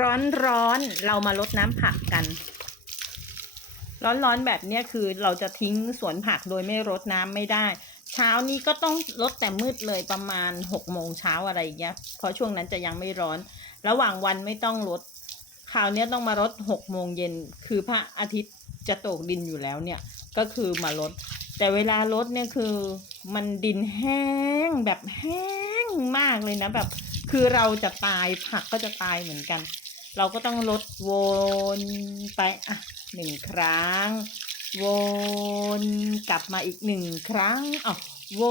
ร้อนร้อนเรามาลดน้ำผักกัน ร้อนร้อนแบบนี้คือเราจะทิ้งสวนผักโดยไม่รดน้ำไม่ได้ เช้านี้ก็ต้องลดแต่มืดเลยประมาณหกโมงเช้าอะไรอย่างเงี้ยเพราะช่วงนั้นจะยังไม่ร้อน ระหว่างวันไม่ต้องลดคราวนี้ต้องมารดหกโมงเย็นคือพระอาทิตย์จะตกดินอยู่แล้วเนี่ยก็คือมาลด แต่เวลาลดเนี่ยคือมันดินแห้งแบบแห้งมากเลยนะแบบ คือเราจะตายผักก็จะตายเหมือนกัน เราก็ต้องลดวนไปอะหนึ่งครั้ง วนกลับมาอีกหนึ่งครั้งอ๋อว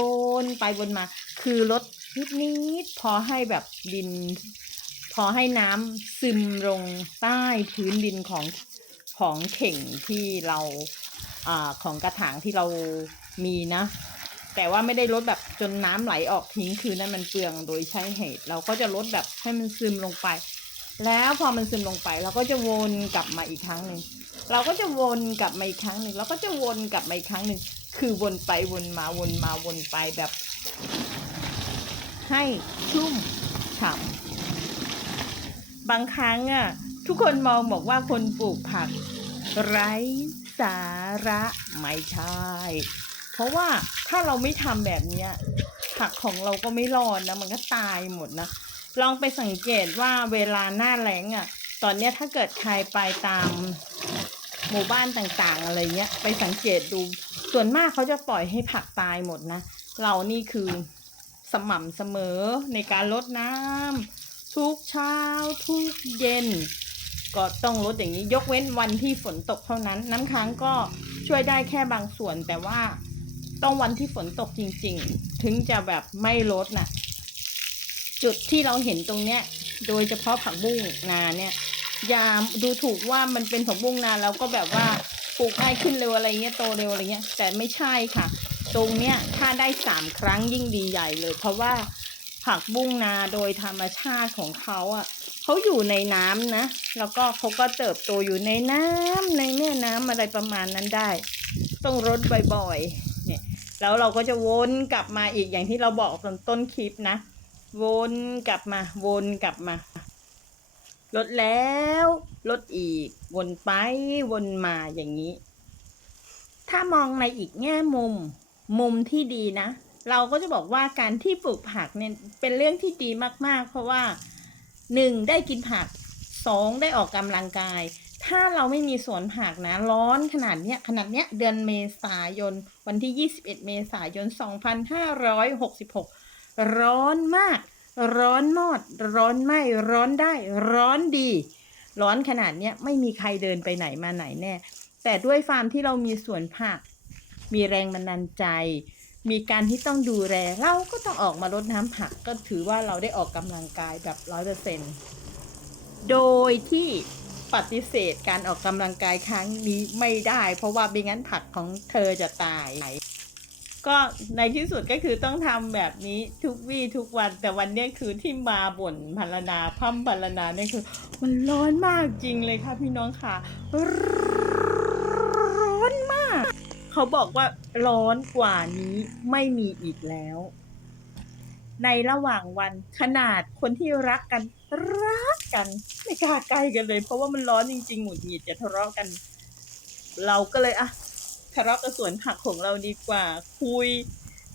นไปวนมา คือลดนิดๆพอให้แบบดิน พอให้น้ำซึมลงใต้พื้นดินของของเข่งที่เราอ่าของกระถางที่เรามีนะ แต่ว่าไม่ได้ลดแบบจนน้ำไหลออกทิ้งคือนั่นมันเปลืองโดยใช้เหตุ เราก็จะลดแบบให้มันซึมลงไป แล้วพอมันซึมลงไป เราก็จะวนกลับมาอีกครั้งหนึ่งเราก็จะวนกลับมาอีกครั้งหนึ่งเราก็จะวนกลับมาอีกครั้งหนึ่งคือวนไปวนมาวนมาวนไปแบบ ให้ชุ่มฉ่ำบางครั้งอะทุกคนมองบอกว่าคนปลูกผัก ไร้สาระไม่ใช่ เพราะว่าถ้าเราไม่ทำแบบเนี้ยผักของเราก็ไม่รอดนะ มันก็ตายหมดนะ ลองไปสังเกตว่าเวลาหน้าแล้งอะ่ะ ตอนเนี้ยถ้าเกิดใครไปตามหมู่บ้านต่างๆ อะไรเงี้ย ไปสังเกตดู ส่วนมากเขาจะปล่อยให้ผักตายหมดนะ เรานี่คือสม่ำเสมอในการลดน้ำทุกเช้าทุกเย็น ก็ต้องลดอย่างนี้ยกเว้นวันที่ฝนตกเท่านั้น น้ำค้างก็ช่วยได้แค่บางส่วนแต่ว่า ต้องวันที่ฝนตกจริง ๆ ถึงจะแบบไม่ลดน่ะ จุดที่เราเห็นตรงเนี้ย โดยเฉพาะผักบุ้งนาเนี่ยอย่าดูถูกว่ามันเป็นผักบุ้งนาแล้วก็แบบว่าปลูกง่ายขึ้นเร็วอะไรเงี้ยโตเร็วอะไรเงี้ย แต่ไม่ใช่ค่ะ ตรงเนี้ยถ้าได้สามครั้งยิ่งดีใหญ่เลย เพราะว่าผักบุ้งนาโดยธรรมชาติของเขาอะเขาอยู่ในน้ำนะ แล้วก็เขาก็เติบโตอยู่ในน้ำในแม่น้ำอะไรประมาณนั้นได้ ต้องรดบ่อยๆเนี่ย แล้วเราก็จะวนกลับมาอีกอย่างที่เราบอกตอนต้นคลิปนะ วนกลับมา วนกลับมา ลดแล้ว ลดอีก วนไปวนมาอย่างนี้ ถ้ามองในอีกแง่มุม มุมที่ดีนะ เราก็จะบอกว่าการที่ปลูกผักเนี่ยเป็นเรื่องที่ดีมาก ๆ เพราะว่าหนึ่งได้กินผักสองได้ออกกำลังกาย ถ้าเราไม่มีสวนผักนะ ร้อนขนาดเนี้ยขนาดเนี้ยเดือนเมษายน วันที่ 21 เมษายน 2566 ร้อนมาก ร้อนมอด ร้อนไหมร้อนได้ ร้อนดี ร้อนขนาดเนี้ยไม่มีใครเดินไปไหนมาไหนแน่ แต่ด้วยฟาร์มที่เรามีสวนผัก มีแรงบันดาลใจ มีการที่ต้องดูแลเราก็ต้องออกมารดน้ำผัก ก็ถือว่าเราได้ออกกำลังกายแบบร้อยเปอร์เซ็นโดยที่ ปฏิเสธการออกกำลังกายครั้งนี้ไม่ได้ เพราะว่าไม่งั้นผักของเธอจะตาย ก็ในที่สุดก็คือต้องทำแบบนี้ทุกวี่ทุกวันแต่วันนี้คือที่มาบ่นพรรณนาพร่ำพรรณนาเนี่ยคือ มันร้อนมากจริงเลยค่ะพี่น้องค่ะ ร้อนมาก เขาบอกว่าร้อนกว่านี้ไม่มีอีกแล้ว ในระหว่างวันขนาดคนที่รักกันรักกัน ไม่กล้าใกล้กันเลย เพราะว่ามันร้อนจริงๆหงุดหงิดจะทะเลาะกัน เราก็เลยอะทะเลาะกับสวนผักของเราดีกว่า คุย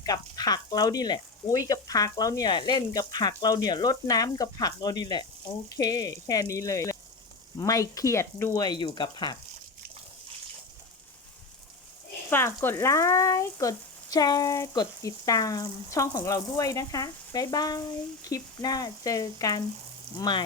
กับผักเรานี่แหละคุยกับผักเราเนี่ย เล่นกับผักเราเนี่ยรดน้ำกับผักเรานี่แหละ โอเค แค่นี้เลย ไม่เครียดด้วยอยู่กับผัก ฝากกดไลค์กด แชร์ กดติดตามช่องของเราด้วยนะคะ บ๊ายบาย คลิปหน้าเจอกันใหม่